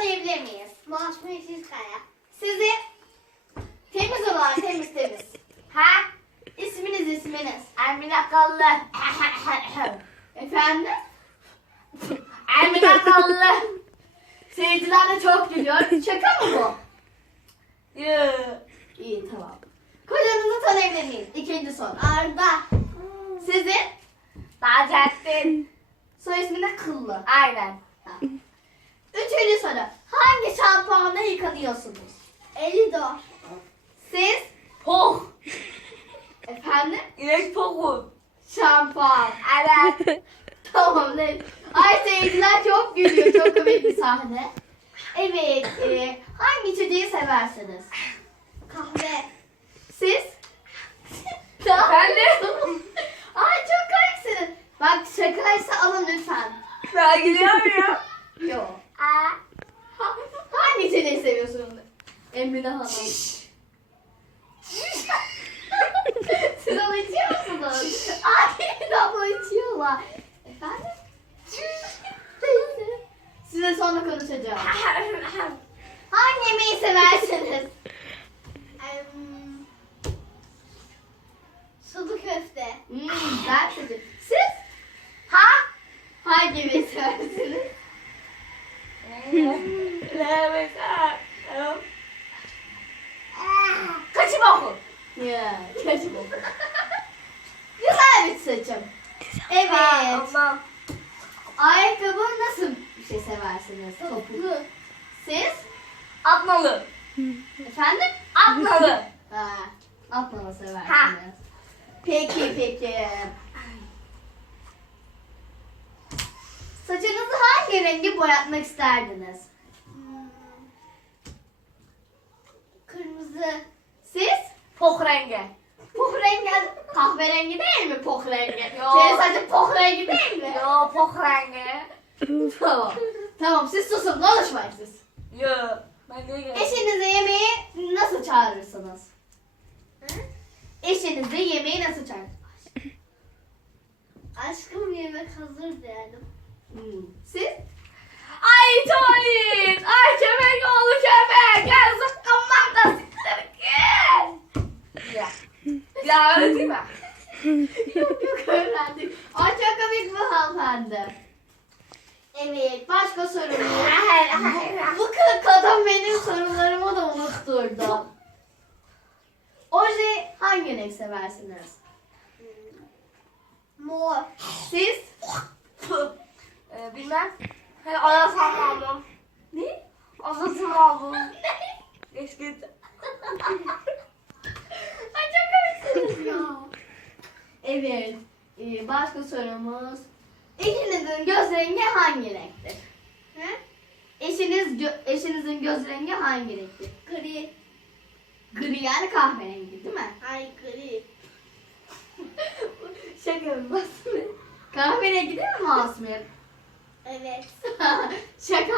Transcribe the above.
tanıyabilir miyiz? Masum Yeşil Kaya. Sizi temiz olan temiz temiz. Ha? İsminiz isminiz. Emine Akıllı. Efendim? Emine Akıllı. Seyirciler de çok gülüyor. Şaka mı bu? Yoo. İyi tamam. Kocanızı tanıyabilir miyiz? İkinci soru. Arda. Sizin Taceddin. soy ismi de Kıllı. Aynen. Üçüncü soru. Hangi şampuanla yıkanıyorsunuz? Elidor. Siz Pok. efendim İnek poku. şampuan. Evet. Tamam ne? Ay seyirciler çok gülüyor. Çok komik bir sahne. Evet. E, hangi içeceği seversiniz? Kahve. Siz? Ben de. Ay çok komiksiniz. Bak şakaysa alın lütfen. Ben gidiyorum. Yok. Aa. Hangi içeceği seviyorsunuz? Emine Hanım. Siz onu içiyor musunuz? Ay abla içiyorlar. Efendim? Teyze. Size sonra konuşacağım. Hangi yemeği seversiniz? Em, Sulu köfte. Hmm, güzel çocuk. Siz? Ha? Hangi yemeği seversiniz? Kaçım oku. Ya, kaçma. Güzel bir seçim. Evet. Allah. Ayakkabı nasıl bir şey seversiniz? Topuklu. Siz? Atmalı. Efendim? Atmalı. Ha, atmalı seversiniz. Ha. Peki peki. Hangi rengi boyatmak isterdiniz? Hmm. Kırmızı. Siz? Pok rengi. Poh rengi, kahverengi değil mi poh rengi? Yo. Senin saçın poh rengi değil mi? Yo pok rengi. tamam. Tamam siz susun konuşmayın siz. Yo. Ben de. Eşinize yemeği nasıl çağırırsınız? Hı? Eşinize yemeği nasıl çağırırsınız? Aşkım yemek hazır derdim. Hmm. Siz? Ay Toyin! Ay köpek oğlu köpek! Gel zıkkımdan da siktir git! Ya. Ya öyle değil mi? yok yok öğrendik. Ay çok komik bu hanımefendi. Evet başka sorumuz. bu kı- kadın benim sorularımı da unutturdu. Oje hangi renk seversiniz? Mor. Siz? bilmem. Hani anasını aldım. Ne? Anasını aldım. Git. Ay çok komiksiniz ya. Evet. ee, başka sorumuz. Eşinizin göz rengi hangi renktir? He? Eşiniz gö- eşinizin göz rengi hangi renktir? Gri. Gri yani kahverengi değil mi? Ay gri. Şaka yapıyorsun. Kahverengi değil mi Masum? Evet. Şaka